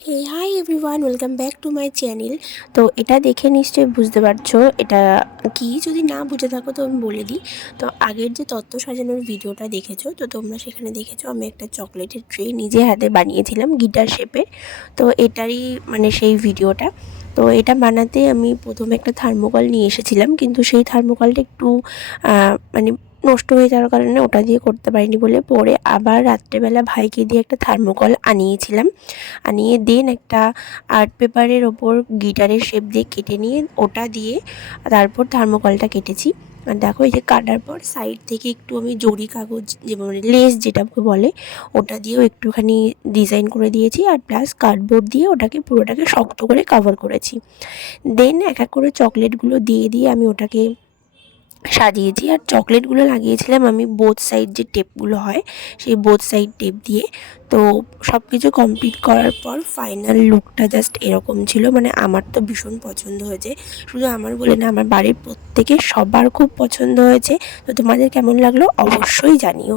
Hey hi everyone, welcome back to my channel. তো এটা দেখে নিশ্চয়ই বুঝতে পারছো এটা কি। যদি না বুঝে থাকো তো আমি বলে দিই। তো আগের যে তত্ত্ব সাজানোর ভিডিওটা দেখেছো, তো তোমরা সেখানে দেখেছো আমি একটা চকলেটের ট্রে নিজে হাতে বানিয়েছিলাম গিটার শেপের। তো এটারই সেই ভিডিওটা। তো এটা বানাতে আমি প্রথমে একটা থার্মোকল নিয়ে এসেছিলাম, কিন্তু সেই থার্মোকলটা একটু নষ্ট হয়ে যাওয়ার কারণে ওটা দিয়ে করতে পারিনি বলে পরে আবার রাত্রেবেলা ভাইকে দিয়ে একটা থার্মোকল আনিয়েছিলাম। আনিয়ে দেন একটা আর্ট পেপারের ওপর গিটারের শেপ দিয়ে কেটে নিয়ে ওটা দিয়ে তারপর থার্মোকলটা কেটেছি। আর দেখো এই যে কাটার পর সাইড থেকে একটু আমি জরি কাগজ যে লেস যেটাকে বলে ওটা দিয়েও একটুখানি ডিজাইন করে দিয়েছি, আর প্লাস কার্ডবোর্ড দিয়ে ওটাকে পুরোটাকে শক্ত করে কভার করেছি। দেন এক এক করে চকলেটগুলো দিয়ে দিয়ে আমি ওটাকে সাজিয়েছি। আর চকলেটগুলো লাগিয়েছিলাম আমি বোথ সাইড যে টেপগুলো হয় সেই বোথ সাইড টেপ দিয়ে। তো সব কিছু কমপ্লিট করার পর ফাইনাল লুকটা জাস্ট এরকম ছিল। আমার তো ভীষণ পছন্দ হয়েছে, শুধু আমার বলে না, আমার বাড়ির প্রত্যেকের সবার খুব পছন্দ হয়েছে। তো তোমাদের কেমন লাগলো অবশ্যই জানিও।